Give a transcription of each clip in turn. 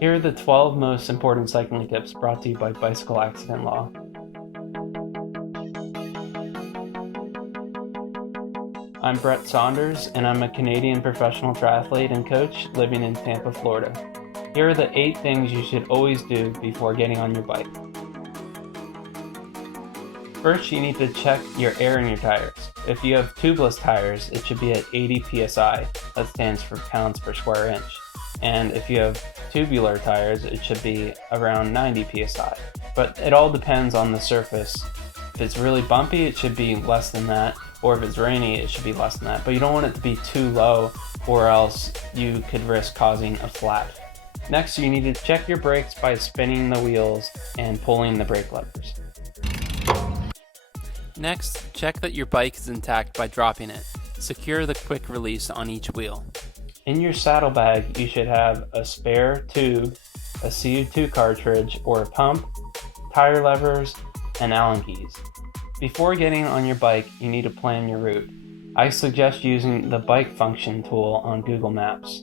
Here are the 12 most important cycling tips brought to you by Bicycle Accident Law. I'm Brett Saunders, and I'm a Canadian professional triathlete and coach living in Tampa, Florida. Here are the 8 things you should always do before getting on your bike. First, you need to check your air in your tires. If you have tubeless tires, it should be at 80 psi, that stands for pounds per square inch. And if you have tubular tires, it should be around 90 psi. But it all depends on the surface. If it's really bumpy, it should be less than that, or if it's rainy, it should be less than that. But you don't want it to be too low, or else you could risk causing a flat. Next, you need to check your brakes by spinning the wheels and pulling the brake levers. Next, check that your bike is intact by dropping it. Secure the quick release on each wheel. In your saddlebag, you should have a spare tube, a CO2 cartridge or a pump, tire levers, and Allen keys. Before getting on your bike, you need to plan your route. I suggest using the bike function tool on Google Maps.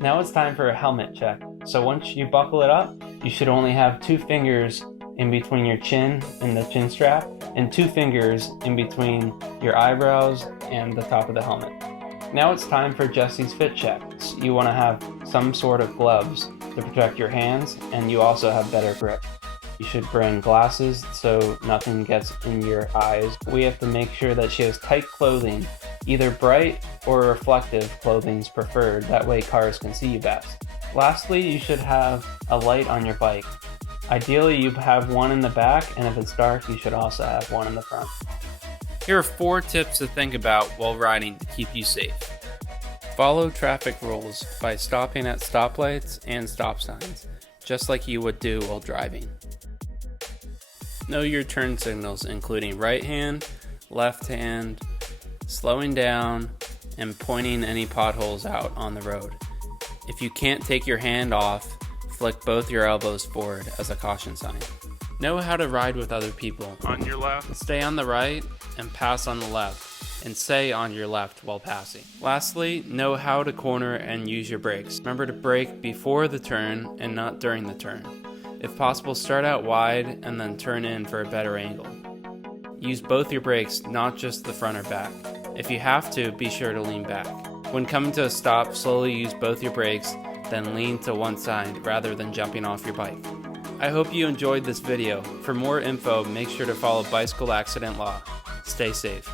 Now it's time for a helmet check. So once you buckle it up, you should only have 2 fingers in between your chin and the chin strap, and 2 fingers in between your eyebrows and the top of the helmet. Now it's time for Jesse's fit check. You want to have some sort of gloves to protect your hands, and you also have better grip. You should bring glasses so nothing gets in your eyes. We have to make sure that she has tight clothing. Either bright or reflective clothing is preferred, that way cars can see you best. Lastly, you should have a light on your bike. Ideally, you have one in the back, and if it's dark, you should also have one in the front. Here are 4 tips to think about while riding to keep you safe. Follow traffic rules by stopping at stoplights and stop signs, just like you would do while driving. Know your turn signals, including right hand, left hand, slowing down, and pointing any potholes out on the road. If you can't take your hand off, flick both your elbows forward as a caution sign. Know how to ride with other people. On your left, stay on the right and pass on the left, and stay on your left while passing. Lastly, know how to corner and use your brakes. Remember to brake before the turn and not during the turn. If possible, start out wide and then turn in for a better angle. Use both your brakes, not just the front or back. If you have to, be sure to lean back. When coming to a stop, slowly use both your brakes, then lean to one side rather than jumping off your bike. I hope you enjoyed this video. For more info, make sure to follow Bicycle Accident Law. Stay safe.